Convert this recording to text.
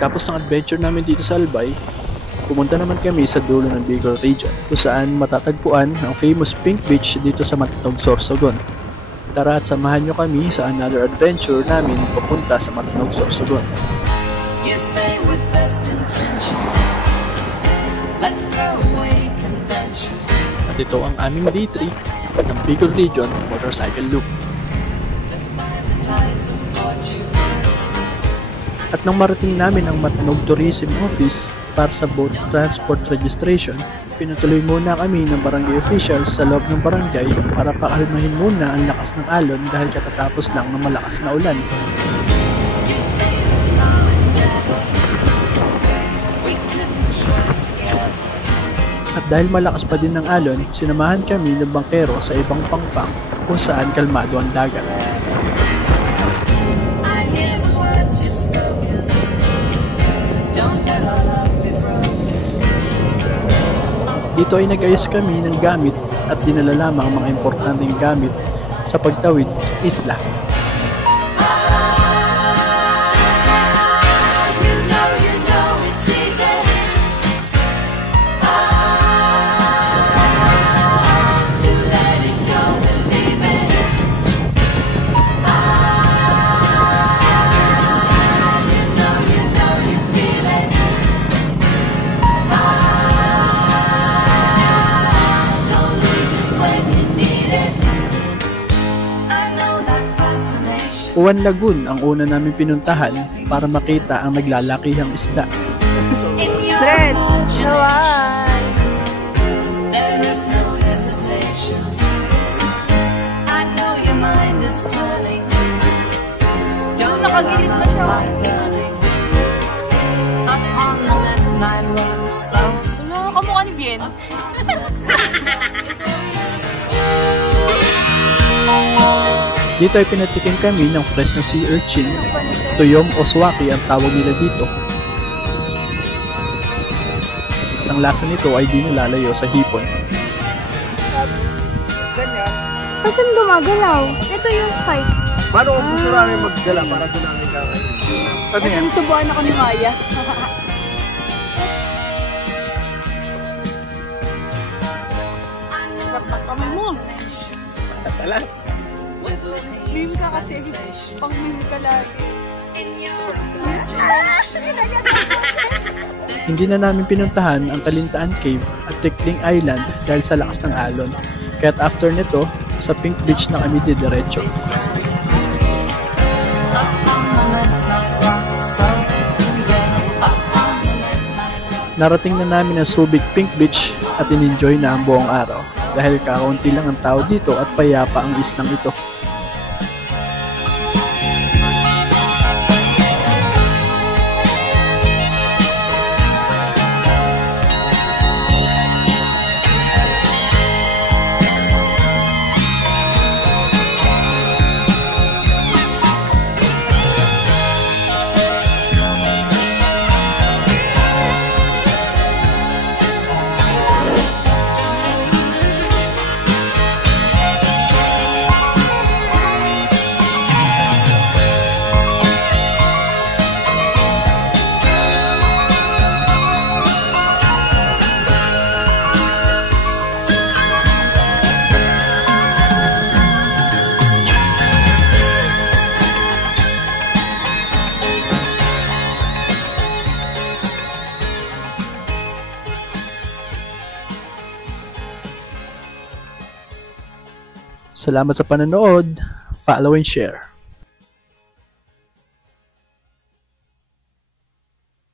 Pagtapos ng adventure namin dito sa Albay, pumunta naman kami sa dulo ng Bicol region kung saan matatagpuan ang famous Pink Beach dito sa Matnog, Sorsogon. Tara at samahan nyo kami sa another adventure namin papunta sa Matnog, Sorsogon. At ito ang aming day 3 ng Bicol Region Motorcycle Loop. At nang marating namin ang Matnog Tourism Office para sa boat transport registration, pinatuloy muna kami ng barangay officials sa loob ng barangay para pakalmahin muna ang lakas ng alon dahil katatapos lang ng malakas na ulan. At dahil malakas pa din ng alon, sinamahan kami ng bangkero sa ibang pangpang kung saan kalmado ang dagat. Dito ay nag-ayos kami ng gamit at dinala lamang ang mga importanteng gamit sa pagtawid sa isla. Uwan Lagoon ang una namin pinuntahan para makita ang naglalakihang isda. Fred, Joanne! Nakagilid na siya. Wala, kamukha ni Bien. Dito ay pinatikim kami ng fresh na sea urchin, tuyom o swaki ang tawag nila dito. Ang lasa nito ay di nalalayo sa hipon. Saan gumagalaw? Ito yung spikes. Paano kung gusto namin magdala para doon namin gawin? Ano yan? Sinusubuan ako ni Maya. Napakam mo. Tatala. Meme ka kasi. Pang meme ka lagi. Hindi na namin pinuntahan ang Kalintaan Cave at Tickling Island dahil sa lakas ng alon. Kaya't after nito, sa Pink Beach na kami didiretso. Narating na namin ang Subic Pink Beach at in-enjoy na ang buong araw dahil kakaunti lang ang tao dito at payapa ang islang ito. Salamat sa panonood, follow and share.